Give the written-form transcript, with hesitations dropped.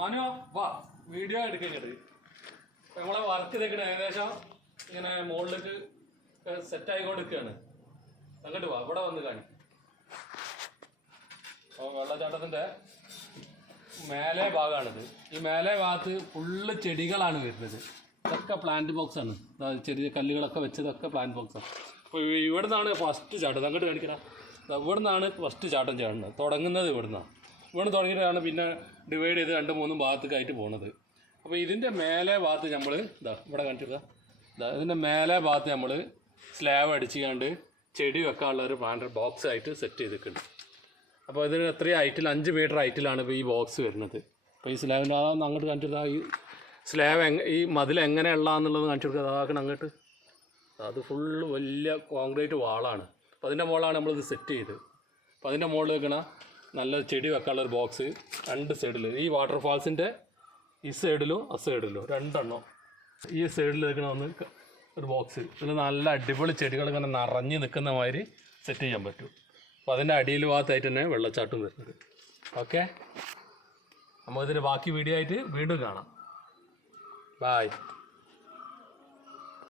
മാനോ വാ വീഡിയോ എടുക്കങ്ങട്ട്. നമ്മളെ വർക്ക് ഇതൊക്കെ ഏകദേശം ഇങ്ങനെ മുകളിലേക്ക് സെറ്റ് ആയിക്കൊണ്ടിരിക്കുകയാണ്. അങ്ങോട്ട് വാ, ഇവിടെ വന്ന് കാണി. അപ്പോൾ വെള്ളച്ചാട്ടത്തിൻ്റെ മേലെ ഭാഗമാണിത്. ഈ മേലെ ഭാഗത്ത് ഫുള്ള് ചെടികളാണ് വരുന്നത്. ഇതൊക്കെ പ്ലാന്റ് ബോക്സാണ്. ചെറിയ കല്ലുകളൊക്കെ വെച്ചതൊക്കെ പ്ലാന്റ് ബോക്സാണ്. അപ്പോൾ ഇവിടെ നിന്നാണ് ഫസ്റ്റ് ചാട്ടം. അങ്ങോട്ട് കാണിക്കണം. ഇവിടെ നിന്നാണ് ഫസ്റ്റ് ചാട്ടം ചാടുന്നത്. തുടങ്ങുന്നത് ഇവിടെ നിന്നാണ്. ഇവിടെ തുടങ്ങിയിട്ടാണ് പിന്നെ ഡിവൈഡ് ചെയ്ത് 2-3 ഭാഗത്തേക്കായിട്ട് പോകുന്നത്. അപ്പോൾ ഇതിൻ്റെ മേലെ ഭാഗത്ത് നമ്മൾ ഇവിടെ കാണിച്ചിട്ടാ ഇതിൻ്റെ മേലെ ഭാഗത്ത് നമ്മൾ സ്ലാബ് അടിച്ചുകൊണ്ട് ചെടി വെക്കാനുള്ള ഒരു പ്ലാന്റ് ബോക്സ് ആയിട്ട് സെറ്റ് ചെയ്തിട്ടുണ്ട്. അപ്പോൾ ഇതിന് എത്രയും ഹൈറ്റിൽ 5 മീറ്റർ ഹൈറ്റിലാണ് ഇപ്പോൾ ഈ ബോക്സ് വരുന്നത്. അപ്പോൾ ഈ സ്ലാബിൻ്റെ അങ്ങോട്ട് കാണിച്ചിട്ട് ഈ സ്ലാബ് ഈ മതിൽ എങ്ങനെയുള്ളതെന്നുള്ളത് കാണിച്ചു കൊടുക്കുക. അതാക്കണം അങ്ങോട്ട്. അത് ഫുള്ള് വലിയ കോൺക്രീറ്റ് വാളാണ്. അപ്പോൾ അതിൻ്റെ മുകളിലാണ് നമ്മളിത് സെറ്റ് ചെയ്ത്. അപ്പോൾ അതിൻ്റെ മുകളിൽ വെക്കണ നല്ല ചെടി വെക്കാനുള്ള ഒരു ബോക്സ് 2 സൈഡിൽ, ഈ വാട്ടർഫാൾസിൻ്റെ ഈ സൈഡിലും ആ സൈഡിലും 2 എണ്ണം. ഈ സൈഡിൽ വെക്കണ ഒരു ബോക്സ്. ഇതിൽ നല്ല അടിപൊളി ചെടികൾ ഇങ്ങനെ നിറഞ്ഞ് നിൽക്കുന്ന മാതിരി സെറ്റ് ചെയ്യാൻ പറ്റും. അപ്പോൾ അതിൻ്റെ അടിയിൽ ഭാഗത്തായിട്ട് തന്നെ വെള്ളച്ചാട്ടം വരുന്നത്. ഓക്കെ, നമുക്കിതിന് ബാക്കി വീഡിയോ ആയിട്ട് വീണ്ടും കാണാം. ബായ്.